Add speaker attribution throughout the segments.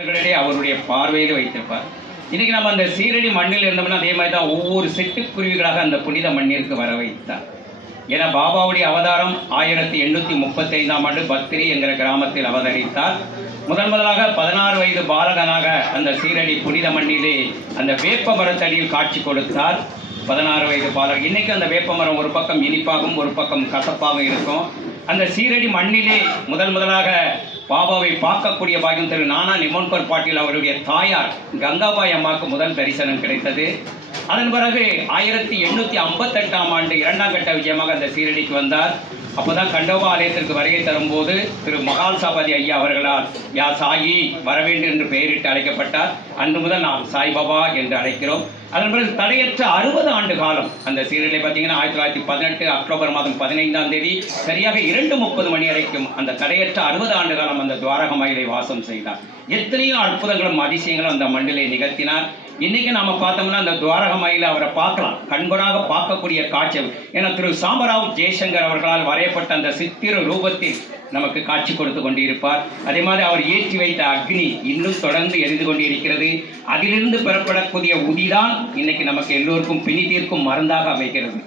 Speaker 1: அவர்களிடையே அவருடைய பார்வையில் வைத்திருப்பார். இன்னைக்கு நம்ம அந்த சீரடி மண்ணில் இருந்தோம்னா அதே மாதிரி தான் ஒவ்வொரு சிட்டுக்குருவிகளாக அந்த புனித மண்ணிற்கு வர வைத்தார். ஏன்னா பாபாவுடைய அவதாரம் ஆயிரத்தி எண்ணூற்றி முப்பத்தைந்தாம் ஆண்டு பத்ரி என்கிற கிராமத்தில் அவதரித்தார். முதன் முதலாக பதினாறு வயது பாலகனாக அந்த சீரடி புனித மண்ணிலே அந்த வேப்ப மரத்தடியில் காட்சி கொடுத்தார். பதினாறு வயது பாலகன். இன்னைக்கு அந்த வேப்ப மரம் ஒரு பக்கம் இனிப்பாகவும் ஒரு பக்கம் கசப்பாகவும் இருக்கும். அந்த சீரடி மண்ணிலே முதல் முதலாக பாபாவை பார்க்கக்கூடிய பாக்கியம் திரு நானா நிமோன்கர் பாட்டில் அவருடைய தாயார் கங்காபாய் அம்மாவுக்கு முதல் தரிசனம் கிடைத்தது. அதன் பிறகு ஆயிரத்தி எண்ணூற்றி ஐம்பத்தெட்டாம் ஆண்டு இரண்டாம் கட்ட விஜயமாக அந்த சீரடிக்கு வந்தார். அப்போதான் கண்டோபா ஆலயத்திற்கு வருகை தரும்போது திரு மகால் சாபாதி ஐயா அவர்களால் யா சாயி வரவேண்டும் என்று பெயரிட்டு அழைக்கப்பட்டார். அன்று முதல் நாம் சாய்பாபா என்று அழைக்கிறோம். அதன் பிறகு தடையற்ற அறுபது ஆண்டு காலம். அந்த சீரியலை பார்த்தீங்கன்னா ஆயிரத்தி தொள்ளாயிரத்தி பதினெட்டு அக்டோபர் மாதம் பதினைந்தாம் தேதி சரியாக இரண்டு முப்பது மணி வரைக்கும் அந்த தடையற்ற அறுபது ஆண்டு காலம் அந்த துவாரக மயிலை வாசம் செய்தார். எத்தனையோ அற்புதங்களும் அதிசயங்களும் அந்த மண்ணிலே நிகழ்த்தினார். இன்னைக்கு நாம பார்த்தோம்னா அந்த துவாரக மயில அவரை பார்க்கலாம். கண்கொடாக பார்க்கக்கூடிய காட்சி ஏன்னா திரு சாம்பராவ் ஜெய்சங்கர் அவர்களால் வரையப்பட்ட அந்த சித்திர ரூபத்தில் நமக்கு காட்சி கொடுத்து கொண்டிருப்பார். அதே மாதிரி அவர் ஏற்றி வைத்த அக்னி இன்னும் தொடர்ந்து எரிந்து கொண்டிருக்கிறது. அதிலிருந்து பெறப்படக்கூடிய உதிதான் இன்னைக்கு நமக்கு எல்லோருக்கும் பிணி தீர்க்கும் மருந்தாக அமைகிறது.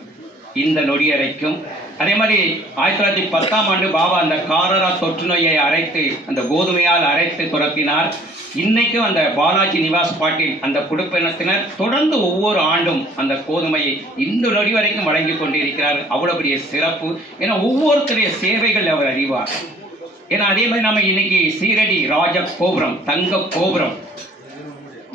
Speaker 1: இந்த நொடியறைக்கும் அதே மாதிரி ஆயிரத்தி தொள்ளாயிரத்தி பத்தாம் ஆண்டு பாபா அந்த காரரா தொற்று நோயை அரைத்து அந்த கோதுமையால் அரைத்து துரத்தினார். இன்னைக்கும் அந்த பாலாஜி நிவாஸ் பாட்டில் அந்த குடுப்பினத்தினர் தொடர்ந்து ஒவ்வொரு ஆண்டும் அந்த கோதுமையை இந்த நொடி வரைக்கும் வழங்கி கொண்டிருக்கிறார். அவ்வளோ பெரிய சிறப்பு. ஏன்னா ஒவ்வொருத்தருடைய சேவைகள் அவர் அறிவார். ஏன்னா அதே மாதிரி நம்ம இன்னைக்கு சீரடி ராஜ கோபுரம் தங்க கோபுரம்.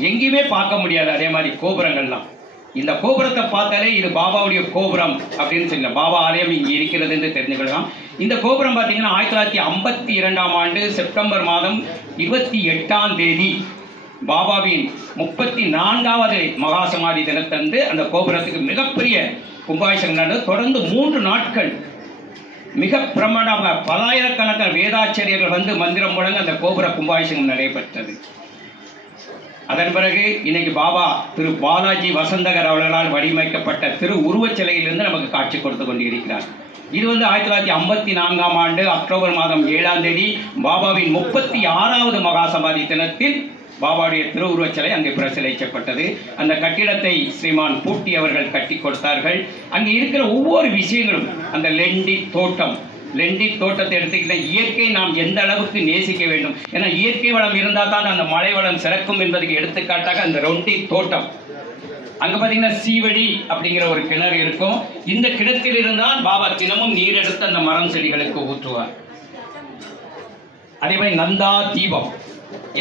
Speaker 1: எங்கேயுமே பார்க்க முடியாது அதே மாதிரி கோபுரங்கள்லாம். இந்த கோபுரத்தை பார்த்தாலே இது பாபாவுடைய கோபுரம் அப்படின்னு சொல்லலாம். பாபா ஆலயம் இங்கே இருக்கிறது என்று தெரிஞ்சுக்கலாம் இந்த கோபுரம் பார்த்தீங்கன்னா ஆயிரத்தி தொள்ளாயிரத்தி ஐம்பத்தி இரண்டாம் ஆண்டு செப்டம்பர் மாதம் இருபத்தி எட்டாம் தேதி பாபாவின் முப்பத்தி நான்காவது மகாசமாதி தினத்தந்து தினத்தன்று அந்த கோபுரத்துக்கு மிகப்பெரிய கும்பாபிஷேகம் நடந்தது. தொடர்ந்து மூன்று நாட்கள் மிக பிரமாண்டமாக பல்லாயிரக்கணக்கான வேதாச்சரியர்கள் வந்து மந்திரம் முழங்க அந்த கோபுர கும்பாபிஷேகம் நடைபெற்றது. அதன் பிறகு இன்னைக்கு பாபா திரு பாலாஜி வசந்தகர் அவர்களால் வடிவமைக்கப்பட்ட திரு உருவச் சிலையிலிருந்து நமக்கு காட்சி கொடுத்து கொண்டிருக்கிறார். இது வந்து ஆயிரத்தி தொள்ளாயிரத்தி ஐம்பத்தி நான்காம் ஆண்டு அக்டோபர் மாதம் ஏழாம் தேதி பாபாவின் முப்பத்தி ஆறாவது மகாசமாதி தினத்தில் பாபாவுடைய திருவுருவச் சிலை அங்கே பிரசிலைக்கப்பட்டது. அந்த கட்டிடத்தை ஸ்ரீமான் பூட்டி அவர்கள் கட்டி கொடுத்தார்கள். அங்கே இருக்கிற ஒவ்வொரு விஷயங்களும் அந்த லெண்டி தோட்டம் லெண்டி தோட்டத்தை எடுத்துக்கிட்டால் இயற்கை நாம் எந்த அளவுக்கு நேசிக்க வேண்டும்? ஏன்னா இயற்கை வளம் இருந்தால் தான் அந்த மழை வளம் சிறக்கும் என்பதற்கு எடுத்துக்காட்டாக அந்த ரொண்டி தோட்டம். அங்க பாத்தீங்கன்னா சீவடி அப்படிங்கிற ஒரு கிணறு இருக்கும். இந்த கிணத்தில் இருந்தால் பாபா தினமும் நீர் எடுத்து அந்த மரம் செடிகளுக்கு ஊற்றுவார். அதே மாதிரி நந்தா தீபம்.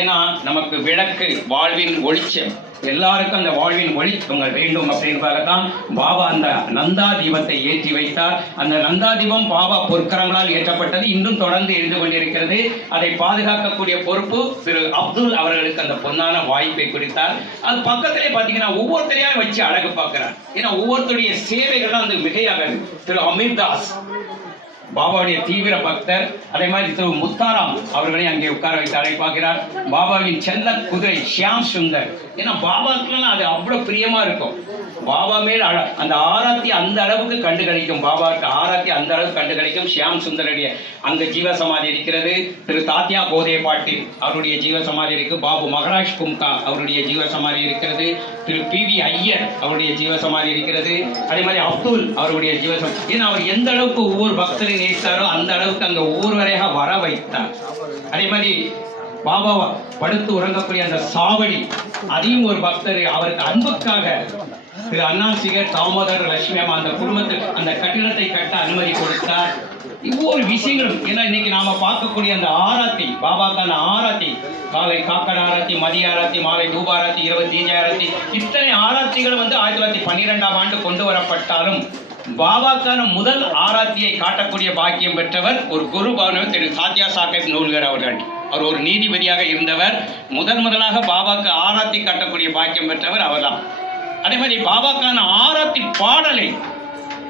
Speaker 1: ஏன்னா நமக்கு விளக்கு வாழ்வின் ஒளிச்சம் எல்லாருக்கும் அந்த வாழ்வின் ஒளிச்சங்கள் வேண்டும் அப்படின்றதாக தான் பாபா அந்த நந்தா தீபத்தை ஏற்றி வைத்தார். அந்த நந்தா தீபம் பாபா பொற்கரங்களால் ஏற்றப்பட்டது. இன்னும் தொடர்ந்து எரிந்து கொண்டிருக்கிறது. அதை பாதுகாக்கக்கூடிய பொறுப்பு திரு அப்துல் அவர்களுக்கு அந்த பொன்னான வாய்ப்பை குறித்தார் அது பக்கத்திலே பார்த்தீங்கன்னா ஒவ்வொருத்தரையும் வச்சு அழகு பார்க்கிறார். ஏன்னா ஒவ்வொருத்தருடைய சேவைகள் தான் வந்து மிகையாக திரு அமிர்தாஸ் பாபாவுடைய தீவிர பக்தர் அதே மாதிரி திரு முத்தாராம் அவர்களை அங்கே உட்கார வைத்து அழைப்பாகிறார் பாபாவின் செல்ல குதிரை ஷியாம் சுந்தர். ஏன்னா பாபாக்கெல்லாம் அது அவ்வளோ பிரியமாக இருக்கும். பாபா மேல் அழ அந்த ஆராத்தி அந்த அளவுக்கு கண்டு கிடைக்கும் பாபாவுக்கு ஆராத்தி அந்த அளவுக்கு கண்டு கிடைக்கும் ஷியாம் சுந்தருடைய அந்த ஜீவ சமாதி இருக்கிறது. திரு தாத்தியா கோதே பாட்டி அவருடைய ஜீவ சமாதி இருக்கு. பாபு மகராஜ் கும்கா அவருடைய ஜீவ சமாதி இருக்கிறது. திரு பி வி ஐயர் அவருடைய ஜீவ சமாதி இருக்கிறது. அதே மாதிரி அப்துல் அவருடைய ஜீவ சமாதி ஏன்னா அவர் எந்த அளவுக்கு ஒவ்வொரு பக்தரையும் நேசித்தாரோ அந்த அளவுக்கு அங்க ஊர்வரையாக வர வைத்தார். அதே மாதிரி பாபா படுத்து உறங்கக்கூடிய அந்த சாவடி அதையும் ஒரு பக்தர் அவருக்கு அன்புக்காக திரு அண்ணாசிகர் தாமோதர் லட்சுமி அம்மா அந்த குடும்பத்துக்கு அந்த கட்டிடத்தை கட்ட அனுமதி கொடுத்தார். ஒவ்வொரு விஷயங்களும் ஏன்னா இன்னைக்கு நாம பார்க்கக்கூடிய அந்த ஆராத்தி பாபாக்கான ஆராத்தி காலை காக்கட ஆராத்தி மதிய ஆராத்தி மாலை தூபாராத்தி இருபத்தி ஆராத்தி இத்தனை ஆராத்திகள் வந்து ஆயிரத்தி தொள்ளாயிரத்தி பன்னிரெண்டாம் ஆண்டு கொண்டு வரப்பட்டாலும் பாபாக்கான முதல் ஆராத்தியை காட்டக்கூடிய பாக்கியம் பெற்றவர் ஒரு குரு பவனவர் திரு சாத்யா சாஹேப் நூல்கர் அவர்கள். அவர் ஒரு நீதிபதியாக இருந்தவர். முதன் முதலாக பாபாக்கு ஆராத்தி காட்டக்கூடிய பாக்கியம் பெற்றவர் அவர்தான். அதே மாதிரி பாபாக்கான ஆராத்தி பாடலை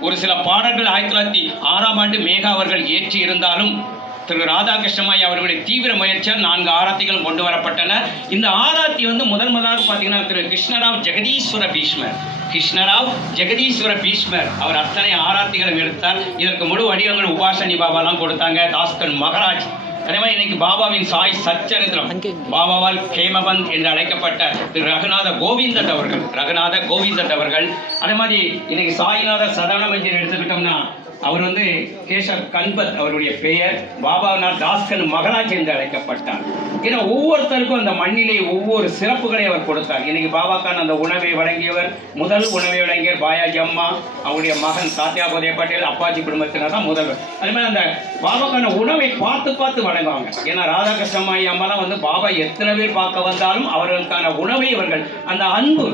Speaker 1: ஒரு சில பாடல்கள் ஆயிரத்தி தொள்ளாயிரத்தி ஆறாம் ஆண்டு மேகா அவர்கள் ஏற்றி இருந்தாலும் திரு ராதாகிருஷ்ணமாய் அவர்களுடைய தீவிர முயற்சியால் நான்கு ஆராத்திகள் கொண்டு வரப்பட்டன. இந்த ஆராத்தி வந்து முதன் முதலாக பார்த்தீங்கன்னா திரு கிருஷ்ணராவ் ஜெகதீஸ்வர பீஷ்மர். கிருஷ்ணராவ் ஜெகதீஸ்வர பீஷ்மர். அவர் அத்தனை ஆராத்திகளும் எடுத்தார். இதற்கு முழு வடிவங்கள் உபாசனி பாபாலாம் கொடுத்தாங்க. தாஸ்கன் மகராஜ். அதே மாதிரி இன்னைக்கு பாபாவின் சாய் சச்சரித்திரம். பாபாவால் கேமவந்த் என்று அழைக்கப்பட்ட திரு ரகுநாத கோவிந்தட் அவர்கள். ரகுநாத கோவிந்தட் அவர்கள். அதே மாதிரி இன்னைக்கு சாய்நாத சதானமஞ்சர் எடுத்துக்கிட்டோம்னா அவர் வந்து கேசவ் கன்பத் அவருடைய பெயர் பாபாநாத் தாஸ்கன் மகராஜ் என்று அழைக்கப்பட்டார். ஏன்னா ஒவ்வொருத்தருக்கும் அந்த மண்ணிலே ஒவ்வொரு சிறப்புகளை அவர் கொடுத்தார். இன்னைக்கு பாபாக்கான் அந்த உணவை வழங்கியவர் முதல் உணவை வழங்கியவர் பாயாஜி அம்மா அவருடைய மகன் சாத்தியா சாத்தியாபோதய பட்டேல் அப்பாஜி குடும்பத்தினர் தான் முதல்வர். அதே மாதிரி அந்த பாபாக்கான உணவை பார்த்து பார்த்து வழங்குவாங்க. ஏன்னா ராதாகிருஷ்ணமாயி அம்மாலாம் வந்து பாபா எத்தனை பேர் பார்க்க வந்தாலும் அவர்களுக்கான உணவை இவர்கள் அந்த அன்பு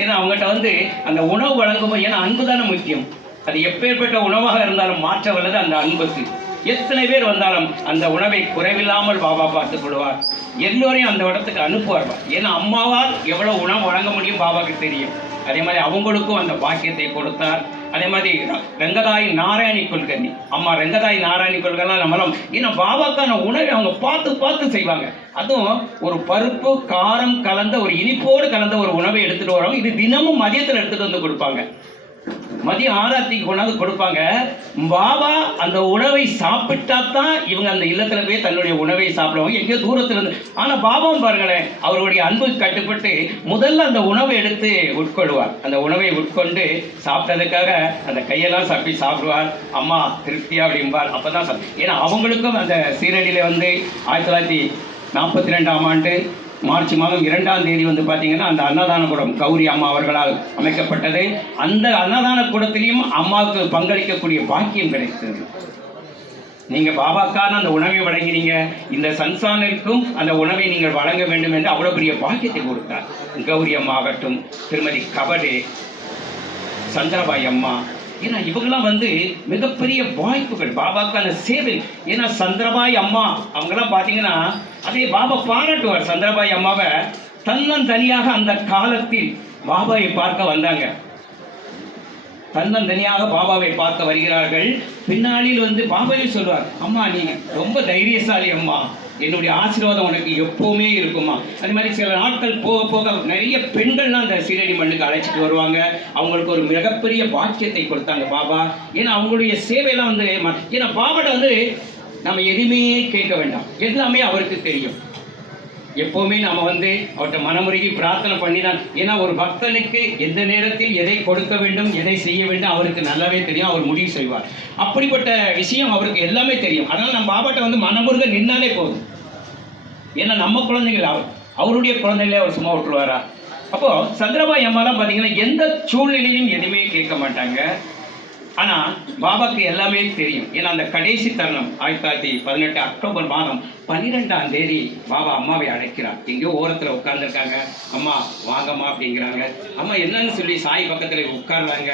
Speaker 1: ஏன்னா அவங்ககிட்ட வந்து அந்த உணவு வழங்கும்போது ஏன்னா அன்பு தானே முக்கியம். அது எப்பேற்பட்ட உணவாக இருந்தாலும் மாற்ற வல்லது அந்த அன்புக்கு. எத்தனை பேர் வந்தாலும் அந்த உணவை குறைவில்லாமல் பாபா பார்த்துக் கொள்வார். எல்லோரையும் அந்த இடத்துக்கு அனுப்புவார். ஏன்னா அம்மாவால் எவ்வளவு உணவு வழங்க முடியும் பாபாக்கு தெரியும். அதே மாதிரி அவங்களுக்கும் அந்த பாக்கியத்தை கொடுத்தார். அதே மாதிரி ரெங்கதாய் நாராயணி கொள்கை அம்மா ரெங்கதாய் நாராயணி கொள்கைலாம் நம்மளும் ஏன்னா பாபாக்கான உணவை அவங்க பார்த்து பார்த்து செய்வாங்க. அதுவும் ஒரு பருப்பு காரம் கலந்த ஒரு இனிப்போடு கலந்த ஒரு உணவை எடுத்துகிட்டு வரோம் இது தினமும் மதியத்தில் எடுத்துட்டு வந்து கொடுப்பாங்க. மதியம் ஆராத்திக்கு கொண்டாந்து கொடுப்பாங்க. பாபா அந்த உணவை சாப்பிட்டா தான் இவங்க அந்த இல்லத்துல போய் தன்னுடைய உணவை சாப்பிடுவாங்க. எங்கேயோ தூரத்துல இருந்து ஆனா பாபாவும் பாருங்களேன் அவருடைய அன்புக்கு கட்டுப்பட்டு முதல்ல அந்த உணவை எடுத்து உட்கொள்வார். அந்த உணவை உட்கொண்டு சாப்பிட்டதுக்காக அந்த கையெல்லாம் சப்பி சாப்பிடுவார். அம்மா திருப்தியா அப்படிம்பார். அப்பதான் சாப்~ ஏன்னா அவங்களுக்கும் அந்த சீரடியில வந்து ஆயிரத்தி தொள்ளாயிரத்தி நாற்பத்தி ரெண்டாம் ஆண்டு மார்ச் மாதம் இரண்டாம் தேதி வந்து பார்த்தீங்கன்னா அந்த அன்னதான கூடம் கௌரி அம்மா அவர்களால் அமைக்கப்பட்டது. அந்த அன்னதான கூடத்திலையும் அம்மாவுக்கு பங்களிக்கக்கூடிய பாக்கியம் கிடைத்தது. நீங்கள் பாபாக்கான அந்த உணவை வழங்கினீங்க. இந்த சன்சானிற்கும் அந்த உணவை நீங்கள் வழங்க வேண்டும் என்று அவ்வளோ பெரிய பாக்கியத்தை கொடுத்தார். கௌரி அம்மா ஆகட்டும் திருமதி கபடே சந்திரபாய் அம்மா ஏன்னா இவங்கெல்லாம் வந்து மிகப்பெரிய வாய்ப்புகள். பாபாக்கான சேவை. ஏன்னா சந்திரபாய் அம்மா அவங்கெல்லாம் பார்த்தீங்கன்னா அதே பாபா பாராட்டுவார். சந்திரபாய் அம்மாவை தன்னந்தனியாக அந்த காலத்தில் பாபாவை பார்க்க வந்தாங்க. தன்னந்தனியாக பாபாவை பார்க்க வருகிறார்கள். பின்னாளில் வந்து பாபாவே சொல்வார் அம்மா நீ ரொம்ப தைரியசாலி அம்மா. என்னுடைய ஆசீர்வாதம் உனக்கு எப்போவுமே இருக்குமா அது மாதிரி சில நாட்கள் போக போக நிறைய பெண்கள்லாம் அந்த சீரடி மண்ணுக்கு அழைச்சிட்டு வருவாங்க. அவங்களுக்கு ஒரு மிகப்பெரிய பாக்கியத்தை கொடுத்தாங்க பாபா. ஏன்னா அவங்களுடைய சேவையெல்லாம் வந்து ஏன்னா பாபாட்ட வந்து நம்ம எதுவுமே கேட்க வேண்டாம். எல்லாமே அவருக்கு தெரியும். எப்போவுமே நம்ம வந்து அவர்கிட்ட மனமுருகி பிரார்த்தனை பண்ணி தான் ஏன்னா ஒரு பக்தனுக்கு எந்த நேரத்தில் எதை கொடுக்க வேண்டும் எதை செய்ய வேண்டும் அவருக்கு நல்லாவே தெரியும் அவர் முடிவு செய்வார். அப்படிப்பட்ட விஷயம் அவருக்கு எல்லாமே தெரியும். அதனால் நம்ம பாபாட்ட வந்து மனமுருக நின்னாலே போதும். ஏன்னா நம்ம குழந்தைகள் அவர் அவருடைய குழந்தைகளே அவர் சும்மா விட்டுருவாரா? அப்போ சந்திரபாய் அம்மாலாம் பார்த்தீங்கன்னா எந்த சூழ்நிலையிலும் எதுவுமே கேட்க மாட்டாங்க. ஆனா பாபாக்கு எல்லாமே தெரியும். ஏன்னா அந்த கடைசி தருணம் ஆயிரத்தி தொள்ளாயிரத்தி பதினெட்டு அக்டோபர் மாதம் பன்னிரெண்டாம் தேதி பாபா அம்மாவை அழைக்கிறார். எங்கேயோ ஓரத்தில் உட்கார்ந்துருக்காங்க. அம்மா வாங்கம்மா அப்படிங்கிறாங்க. அம்மா என்னன்னு சொல்லி சாய் பக்கத்தில் உட்கார்றாங்க.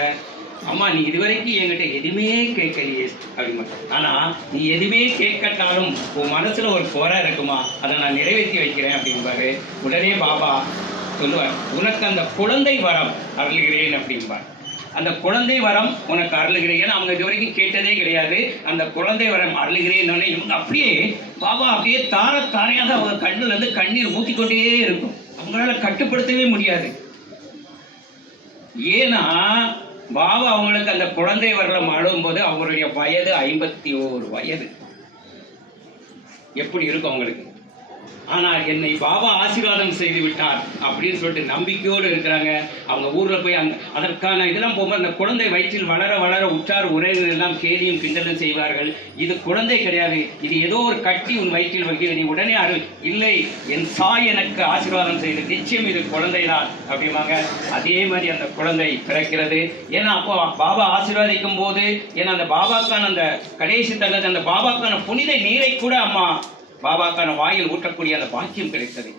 Speaker 1: அம்மா நீ இதுவரைக்கும் என்கிட்ட எதுவுமே கேட்கலையே அப்படிமா ஆனா நீ எதுவுமே கேட்கட்டாலும் உன் மனசுல ஒரு குறை இருக்குமா? அதை நான் நிறைவேற்றி வைக்கிறேன் அப்படிம்பாரு. உடனே பாபா சொல்லுவார் உனக்கு அந்த குழந்தை வரம் அருள்கிறேன் அப்படிம்பார். அந்த குழந்தை வரம் உனக்கு அருளுகிறேன். ஏன்னா அவங்க இது வரைக்கும் கேட்டதே கிடையாது. அந்த குழந்தை வரம் அருளுகிறேன்னு இவங்க அப்படியே பாபா அப்படியே தார தாரையாக அவங்க கண்ணுலேருந்து கண்ணீர் ஊற்றிக்கொண்டே இருக்கும். அவங்களால கட்டுப்படுத்தவே முடியாது. ஏன்னா பாபா அவங்களுக்கு அந்த குழந்தை வரலம் அழும்போது அவங்களுடைய வயது ஐம்பத்தி ஓரு வயது. எப்படி இருக்கும் அவங்களுக்கு? ஆனால் என்னை பாபா ஆசீர்வாதம் செய்து விட்டார் அப்படின்னு சொல்லிட்டு நம்பிக்கையோடு இருக்கிறாங்க. அவங்க ஊர்ல போய் அந்த அதற்கான இதெல்லாம் போகும்போது அந்த குழந்தை வயிற்றில் வளர வளர உற்றார் உறவினர் எல்லாம் கேலியும் கிண்டலும் செய்வார்கள். இது குழந்தை கிடையாது. இது ஏதோ ஒரு கட்டி உன் வயிற்றில் வைக்கிறது. நீ உடனே அரு. இல்லை என் சாய் எனக்கு ஆசீர்வாதம் செய்து. நிச்சயம் இது குழந்தைதான் அப்படிம்பாங்க. அதே மாதிரி அந்த குழந்தை பிறக்கிறது. ஏன்னா அப்போ பாபா ஆசீர்வாதிக்கும் போது ஏன்னா அந்த பாபாக்கான அந்த கடைசி தங்கத்தை அந்த பாபாக்கான புனித நீரை கூட அம்மா பாபாக்கான வாயில் ஊற்றக்கூடிய அந்த பாக்கியம் கிடைத்தது.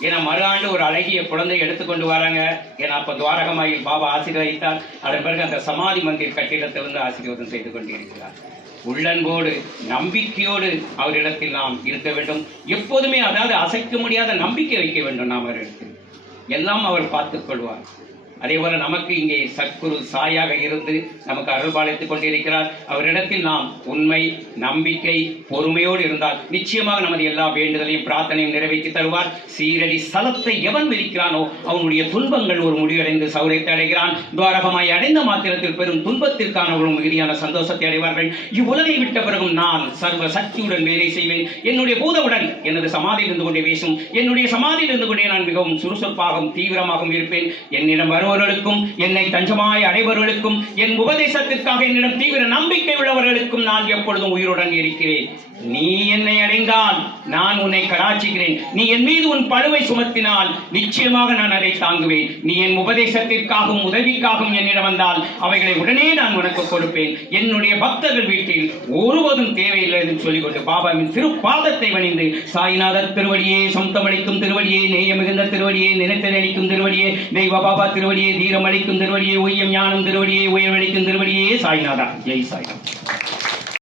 Speaker 1: ஏன்னா மறு ஆண்டு ஒரு அழகிய குழந்தை எடுத்துக்கொண்டு வராங்க. ஏன்னா அப்போ துவாரகமாயில் பாபா ஆசீர்வதித்தார். அதன் பிறகு அந்த சமாதி மந்திர் கட்டிடத்தை வந்து ஆசீர்வாதம் செய்து கொண்டிருக்கிறார். உள்ளன்போடு நம்பிக்கையோடு அவரிடத்தில் நாம் இருக்க வேண்டும். எப்போதுமே அதாவது அசைக்க முடியாத நம்பிக்கை வைக்க வேண்டும் நாம் அவரிடத்தில். எல்லாம் அவர் பார்த்துக் கொள்வார். அதே போல நமக்கு இங்கே சத்குரு சாயாக இருந்து நமக்கு அருள்பாலித்துக் கொண்டிருக்கிறார். அவரிடத்தில் நாம் உண்மை நம்பிக்கை பொறுமையோடு இருந்தால் நிச்சயமாக நமது எல்லா வேண்டுதலையும் பிரார்த்தனையும் நிறைவேற்றி தருவார். சீரடி சலத்தை எவன் விதிக்கிறானோ அவனுடைய துன்பங்கள் ஒரு முடிவடைந்து சௌரியத்தை அடைகிறான். துவாரகமாய் அடைந்த மாத்திரத்தில் பெரும் துன்பத்திற்கான ஒரு மிகுதியான சந்தோஷத்தை அடைவார்கள். இவ்வுலகை விட்ட பிறகும் நான் சர்வ சக்தியுடன் வேலை செய்வேன். என்னுடைய பூதவுடன் எனது சமாதியில் இருந்து கொண்டே பேசும். என்னுடைய சமாதியில் இருந்து கொண்டே நான் மிகவும் சுறுசுறுப்பாகவும் தீவிரமாகவும் இருப்பேன். என்னிடம் உள்ளவர்களுக்கும் என்னை தஞ்சமாய் அடைபவர்களுக்கும் என் உபதேசத்திற்காக என்னிடம் தீவிர நம்பிக்கை உள்ளவர்களுக்கும் நான் எப்பொழுதும் உயிருடன் இருக்கிறேன். நீ என்னை அடைந்தால் நான் உன்னை கடாச்சிக்கிறேன் நீ என் மீது உன் பழுவை சுமத்தினால் நிச்சயமாக நான் அதை தாங்குவேன். நீ என் உபதேசத்திற்காகவும் உதவிக்காகவும் என்னிடம் வந்தால் அவைகளை உடனே நான் உனக்கு கொடுப்பேன். என்னுடைய பக்தர்கள் வீட்டில் ஒருவதும் தேவையில்லை என்று சொல்லிக்கொண்டு பாபாவின் திருப்பாதத்தை வணிந்து சாய்நாதர் திருவடியே சொந்தமளிக்கும் திருவடியே நேயம் மிகுந்த திருவடியே நினைத்ததளிக்கும் திருவடியே தெய்வ பாபா திருவடியே தீரம் அளிக்கும் திருவடியே உய்யம் ஞானம் திருவடியே உயர்வளிக்கும் திருவடியே சாய்நாதா ஜெய் சாய்நாத்.